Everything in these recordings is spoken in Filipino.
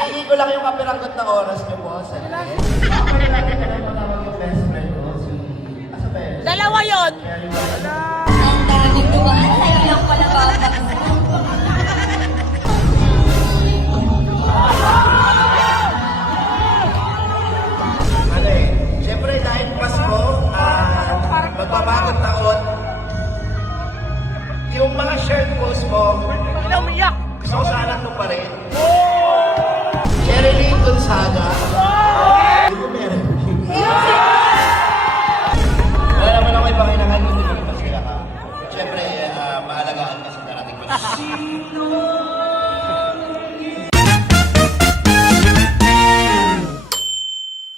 Hihingi ko lang yung kapiranggot na oras niyo po. Ako na natin na matawag yung best friend ko. Asa ba yun? Dalawa yun. Ang daming dumaan, sa'yo lang pala babagsak. Ano eh, siyempre dahil Pasko, magbabagong taon, yung mga shirt post mo, Bakit umiyak? gusto ko sana ito pa rin. Sherilyn Gonzaga. Hindi ko meron. Wala naman ako ipakinangan, hindi ko ipasaya ka. Siyempre, maalagaan ka sa darating ko.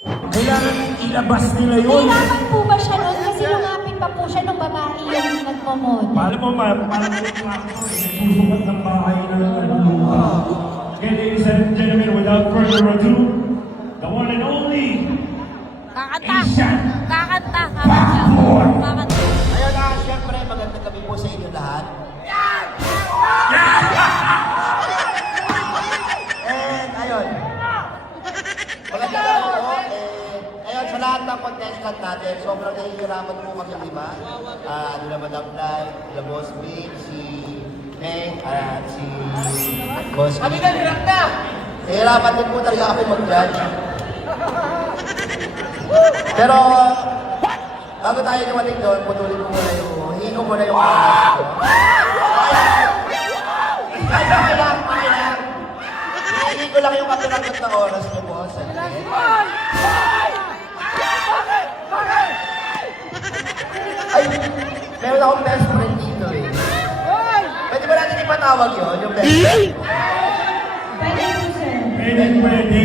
Kailangan ilabas nila yun. Kailangan po ba siya nun? Kasi lumapit pa po siya nung babae yung nagmamod. Paano mo, parang susukat ng bahay na lupa. Okay, ladies and gentlemen, without further ado, the one and only Kakanta. Asian Kakanta. Backboard. Kakanta. Ayun na, siyempre, magandang gabi po sa inyo lahat. And ayun. Magandang gabi po. Ayun, sa lahat ng contestant natin, sobrang nahihirapan po kami iba. Nila Madam Lai, nila Boss Big, si Meng, at si Boss Kami na, hirap na! Nahihirapan din po talaga kami mag-judge. Pero, bago tayo dumating doon, putulin ko muna yung, hingin ko muna yung oras ko. Okay lang. Hingin ko lang yung kapiranggot na oras niyo po. Ay, meron akong best friend dito eh. Pwede ba natin ipatawag yun, yung best friend? Pwede po, sir. Pwede. Pwede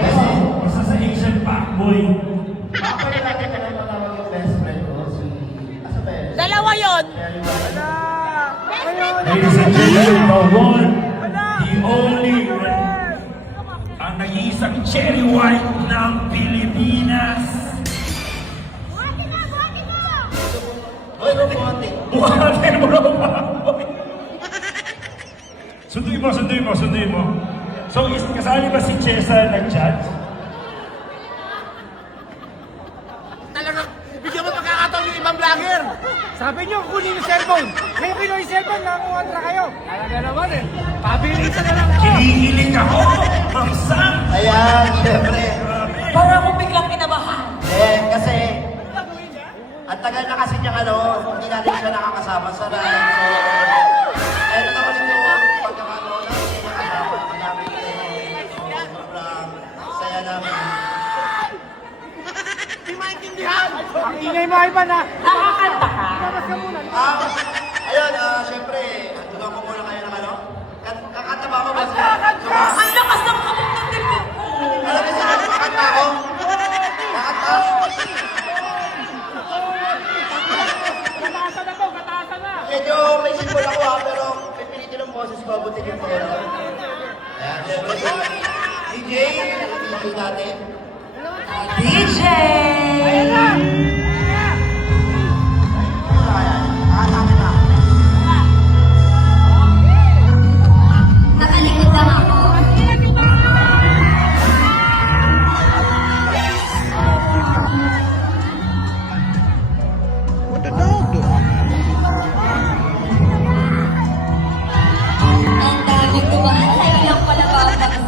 Kasi po. basta sa Asian Backboy. Ako na natin na ipatawag yung best friend ko. Asa ba yun? Dalawa yun. Ladies and gentlemen, the one, the only, ang nag-iisang cherry white ng Pilipinas. Hoy, Robote. Buhatin mo na Backboy. Sunduin mo. So, kasali ba si Chesa nag-judge? Talagang bigyan mo pagkakataon yung ibang vlogger. Sabi nyo, kunin yung cellphone. Ngayon kinuha yung cellphone, nakakuha kayo. Talaga naman eh. Pabilisan na lang ako. Kinikilig ako, Ma'am Sam. Ayan, siyempre. Para akong biglang kinabahan. Kasi, ang tagal na kasi niyang hindi natin siya nakakasama sa ride. So, eto na ulit yung pagkakataon natin niya kasama. Madami So, sobrang saya namin. Hindi maintindihan. Ang ingay mo, Ivan ha. Nakakanta ka. Labas ka muna. Ayun, siyempre, tulungan ko muna kayo ng kakanta ba ako ba? Ang lakas ng kamot ng dibdib ko. Alam niyo saan, kakanta ako? Kakanta? Kataasan ako, kataasan na. Medyo may simbol ako pero pipilitin ng boses ko, abutin yung pera. Ayan, siyempre, DJ, DJ natin. DJ! Nakalikod lang ako. Ang daming dumaan, sa'yo lang pala babagsak.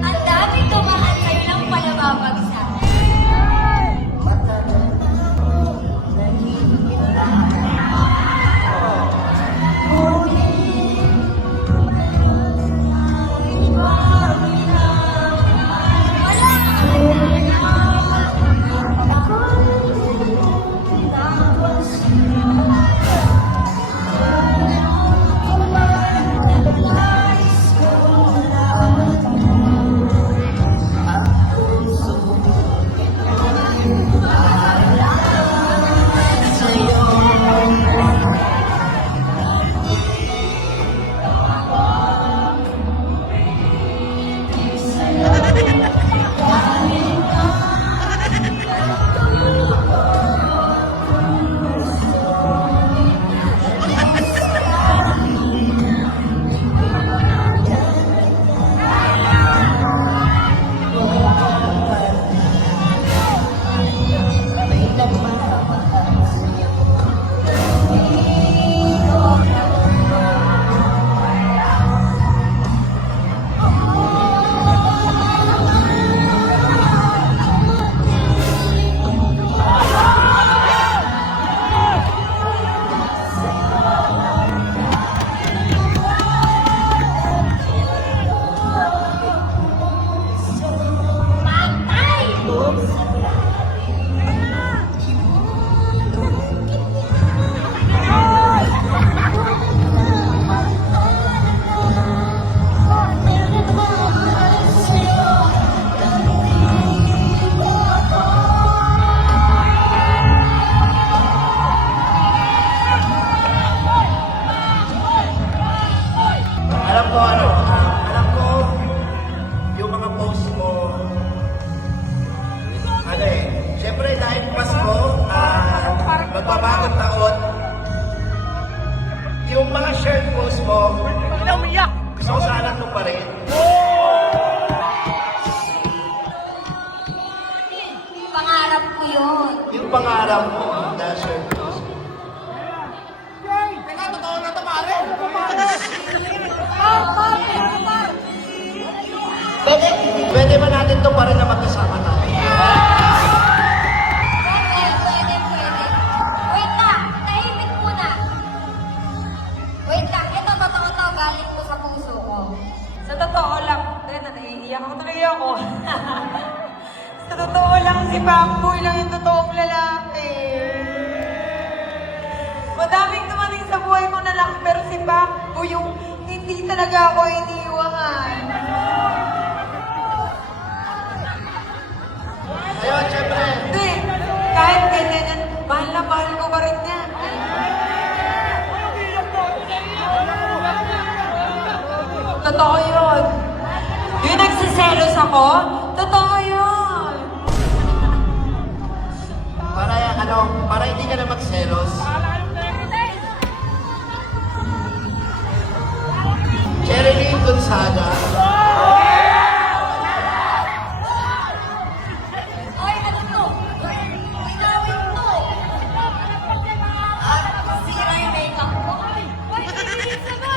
Ang daming dumaan, ako. Sa totoo lang, si Pamboy lang yung totoong lalaki. Madaming dumating sa buhay ko na lang, pero si Pamboy yung hindi talaga ako iniiwan. Ayun, syempre. Hindi, kahit ganyan yan, mahal na mahal ko pa rin yan. Totoo yun. Yung nagsiselos ako, totoo yun. Para hindi ka na magselos. Sherilyn Gonzaga. Oy, ano to? Inawin to. Sira yung makeup ko. Oy, bibilis na ba?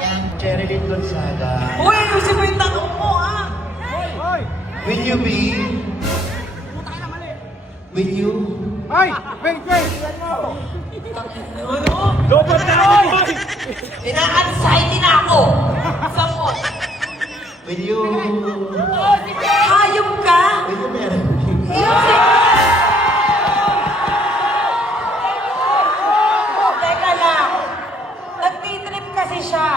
Yan, Sherilyn Gonzaga. Uy, ayusin mo yung tanong mo, ah. Will you be? Will you? Ay! Wait! Lobot na ako! Ina-anxiety na ako. Samot. Will you? Hayop ka? Will you marry me? Teka lang. Nagtitrip kasi siya.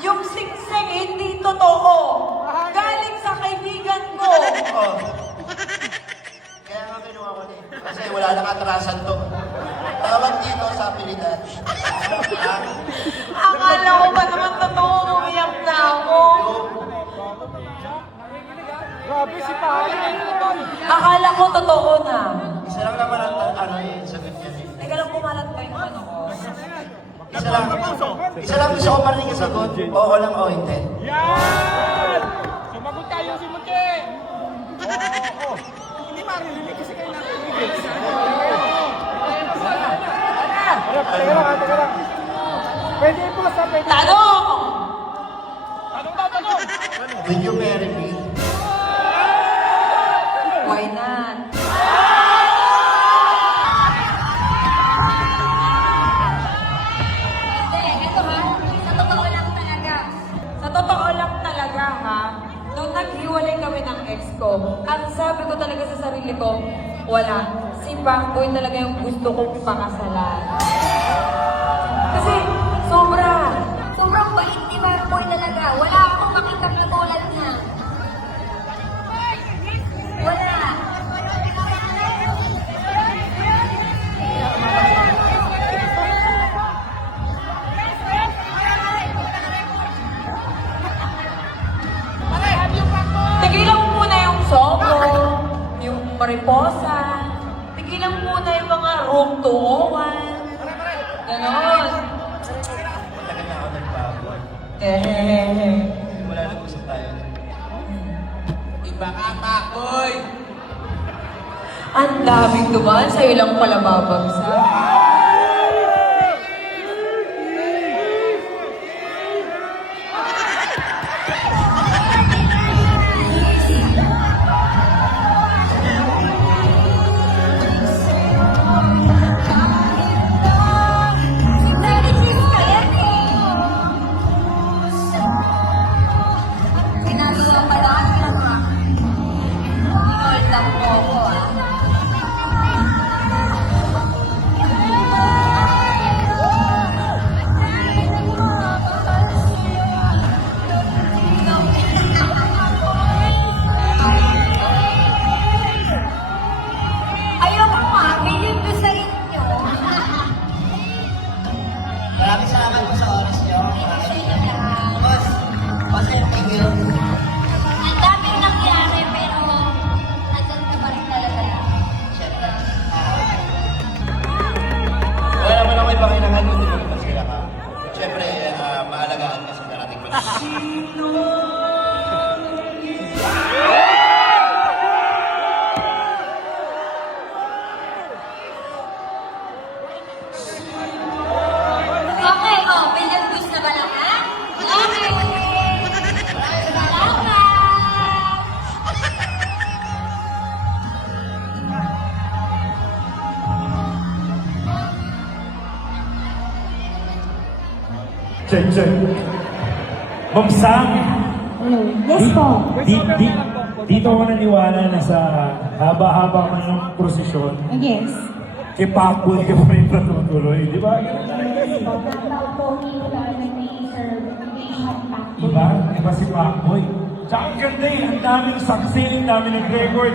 Yung singsing hindi totoo. Galing sa kaibigan ko. Oo. Kaya nga kinuha ko din. Kasi wala nang atrasan to. Tawag dito sa pilitan. Akala ko ba naman totoo umiyak na ako? Grabe si Pahali. Akala ko totoo na. Isa lang naman ang sagot niya. Teka lang, kumalat pa yung ano ko. Isa lang gusto ko marinig ang sagot. Oo lang o hindi. Yan! Sumagot tayo si Munti! Oo! Hindi maririnig kasi kayo nakikinig. Teka lang. Pwede po sa pwede. Tanong! Tanong! Will you marry me? Why not? Hindi, ito ha. Sa totoo lang talaga. Sa totoo lang talaga ha, nung naghiwalay kami ng ex ko, ang sabi ko talaga sa sarili ko, wala. Si Pangboy talaga yung gusto kong pakasalan. Kasi, sobra. Sobrang bait ni Marboy talaga. Wala akong makitang katulad niya. Wala. Tigilan mo muna yung Sobo, yung Mariposa, tigilan mo muna yung mga room 201. Ganon. Matagal na ako nagbago. Hehehe. Wala nang usap tayo. Iba ka, Pakoy! Ang daming dumaan, sa'yo lang pala babagsak. Ginagawa pa lang ako. Hold up mo ako ah. Ayoko mabilib ko sa inyo. Maraming salamat po sa oras niyo. Boss, thank you. Ang dami nangyari pero nandun ka pa rin talaga. Siyempre. Wala naman ako ibang kailangan mo din magpasaya ka. Siyempre, maalagaan ka sa darating mo. Okay, oh, million views na ba lahat? Okay. Salamat. Check. Ma'am Sam, Hello. Yes po. Dito ako naniwala na sa haba-haba man ng prosesyon, Yes. kay Pacboy ka pa rin patutuloy, di ba? Iba si Pacboy. Tsaka ang ganda eh, ang daming saksi, ang daming nag-record.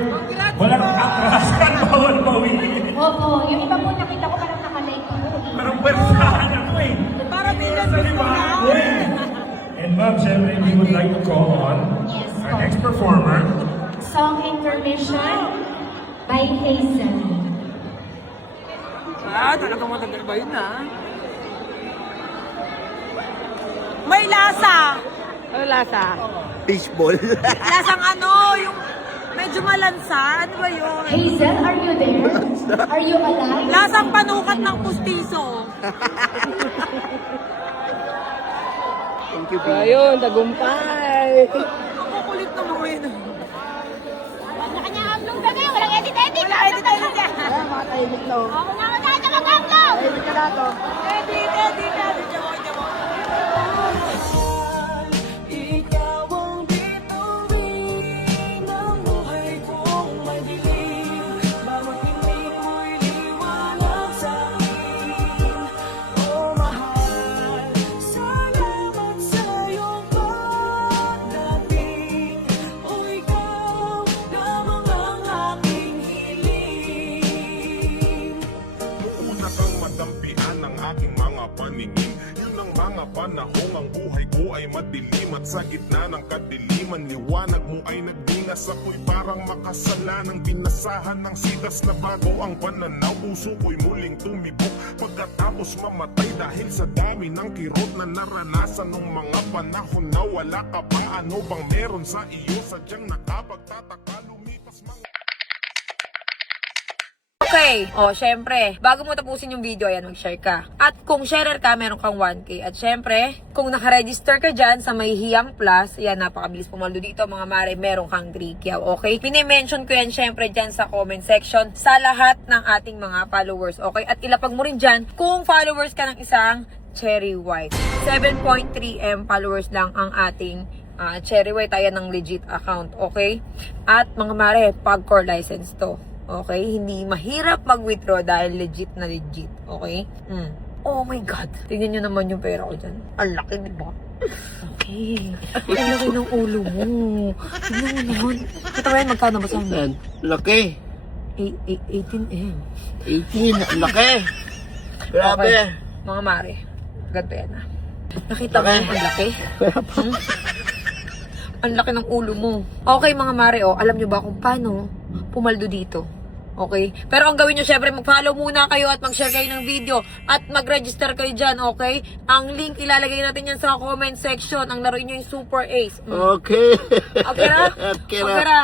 Walang atrasan, bawal bawiin. Opo, yung iba po nakita ko parang nakalike po. Pero pwersahan ako eh. Para bilang Sa ni Pacboy. And ma'am, syempre, we would like to call on Yes, our next performer. Song intermission by Hazel. Talagang matagal ba yun, ha? May lasa! Ano lasa? Fishball. Lasang ano, yung medyo malansa. Ano ba yun? Hazel, are you there? Are you alive? Lasang panukat ng pustiso. Thank you, Ayun, tagumpay. Ang kukulit na mga yun. Kanya-kanya amlong kami, walang edit-edit. Wala, edit-edit yan. Mga tahimik na. Ako na mag-amlong! Tahimik ka na to. Edit. Jamo. Ikaw ang bituin ng buhay kong madilim. Bawat tingin mo'y liwanag sa'kin. Oh, mahal, salamat sa iyong pagdating. Oh, ikaw lamang ang aking hiling. Una kang madampian ng aking mga paningin. Yun ang mga panahong ang buhay ko ay madilim. At sa gitna ng kadiliman, liwanag mo ay nagdingas. Ako'y parang makasala ng binasahan ng sidas na bago ang pananaw. Puso ko'y muling tumibok pagkatapos mamatay dahil sa dami ng kirot na naranasan nung mga panahon na wala ka pa. Ano bang meron sa iyo? Sadyang nakapagtataka, lumipas mga... Okay. Syempre, bago mo tapusin yung video, ayan, mag-share ka. At kung sharer ka, meron kang 1K. At syempre, kung nakaregister ka dyan sa may Hiyang Plus, ayan, napakabilis pumaldo dito, mga mare, meron kang 3K, okay? Pinimension ko yan, syempre, dyan sa comment section sa lahat ng ating mga followers, okay? At ilapag mo rin dyan kung followers ka ng isang Cherry White. 7.3M followers lang ang ating Cherry White, ayan ng legit account, okay? At mga mare, pag-core license to. Okay? Hindi mahirap mag-withdraw dahil legit na legit. Okay? Oh my God. Tingnan nyo naman yung pera ko dyan. Ang laki, di ba? Okay. Ang laki ng ulo mo. Tingnan mo naman. Ito ba yan? Magkano ba sa amin? Laki. 18M. 18. Laki. Grabe. Okay. Mga mare. Ganito yan, ah. Nakita mo yung ang laki? Ang laki ng ulo mo. Okay, mga mare, alam nyo ba kung paano pumaldo dito? Okay? Pero ang gawin nyo, syempre, mag-follow muna kayo at mag-share kayo ng video at mag-register kayo dyan, okay? Ang link, ilalagay natin yan sa comment section. Ang laruin nyo yung Super Ace. Okay. Okay na? Okay Okay na. na?